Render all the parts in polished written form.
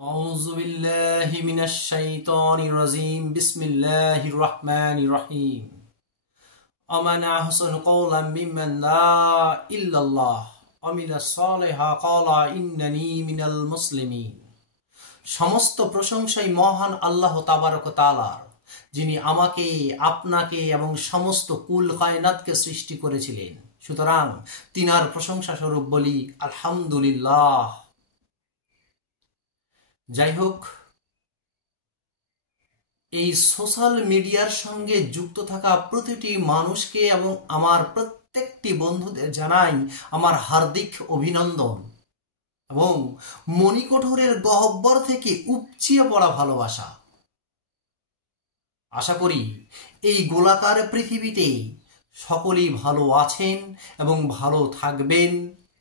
أعوذ بالله من الشيطان الرجيم بسم الله الرحمن الرحيم ومن أحسن قولا ممن لا إلا الله وعمل صالحا قال إنني من المسلمين। সমস্ত প্রশংসাই মহান আল্লাহ তাবারক ওয়া তাআলার, যিনি আমাকে, আপনাকে এবং সমস্ত কুল কায়নাতকে সৃষ্টি করেছিলেন। সুতরাং তিনার প্রশংসা স্বরূপ বলি আলহামদুলিল্লাহ। যাই হোক, এই সোশ্যাল মিডিয়ার সঙ্গে যুক্ত থাকা প্রতিটি মানুষকে এবং আমার প্রত্যেকটি বন্ধুদের জানাই আমার হার্দিক অভিনন্দন এবং মণিকঠোরের গহ্বর থেকে উপচিয়ে পড়া ভালোবাসা। আশা করি এই গোলাকার পৃথিবীতে সকলেই ভালো আছেন এবং ভালো থাকবেন,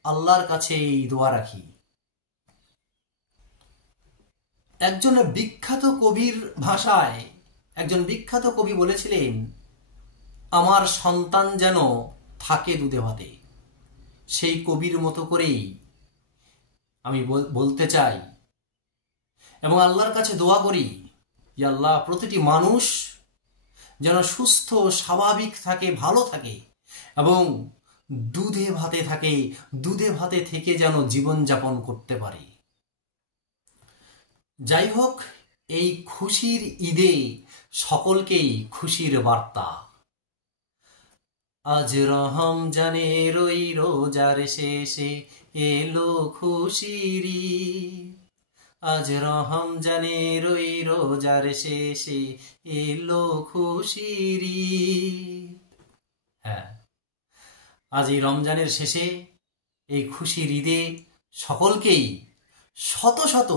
আল্লাহর কাছে এই দোয়া রাখি। একজন বিখ্যাত কবির ভাষায় একজন বিখ্যাত কবি বলেছিলেন, আমার সন্তান যেন থাকে দুধে ভাতে। সেই কবির মতো করেই আমি বলতে চাই এবং আল্লাহর কাছে দোয়া করি, যে আল্লাহ প্রতিটি মানুষ যেন সুস্থ স্বাভাবিক থাকে, ভালো থাকে এবং দুধে ভাতে থাকে, দুধে ভাতে থেকে যেন জীবনযাপন করতে পারে। যাই হোক, এই খুশির ঈদে সকলকেই খুশির বার্তা। আজ রমজানের ওই রোজার শেষে এলো খুশির ঈদ। আজ রমজানের ওই রোজার শেষে এলো খুশির ঈদ। হ্যাঁ, আজ এই রমজানের শেষে এই খুশির ঈদে সকলকেই শত শত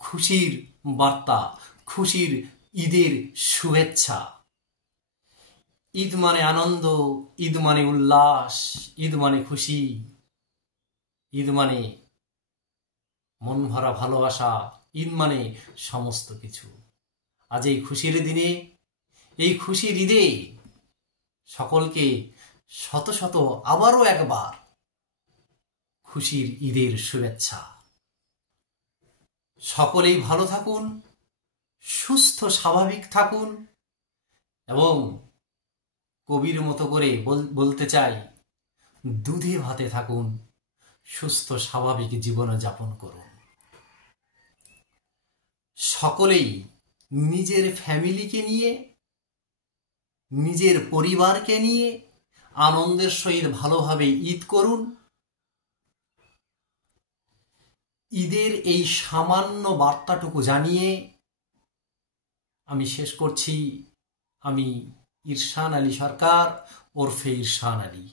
খুশির বার্তা, খুশির ঈদের শুভেচ্ছা। ঈদ মানে আনন্দ, ঈদ মানে উল্লাস, ঈদ মানে খুশি, ঈদ মানে মন ভরা ভালোবাসা, ঈদ মানে সমস্ত কিছু। আজ এই খুশির দিনে, এই খুশির ঈদে সকলকে শত শত আবারও একবার খুশির ঈদের শুভেচ্ছা। সকলেই ভালো থাকুন, সুস্থ স্বাভাবিক থাকুন এবং কবির মতো করে বলতে চাই, দুধে ভাতে থাকুন, সুস্থ স্বাভাবিক জীবন যাপন করুন। সকলেই নিজের ফ্যামিলিকে নিয়ে, নিজের পরিবারকে নিয়ে আনন্দের সহিত ভালোভাবে ঈদ করুন। ঈদের এই সামান্য বার্তাটুকু জানিয়ে আমি শেষ করছি। আমি ইরশান আলী সরকার ওরফে ইরশান আলী।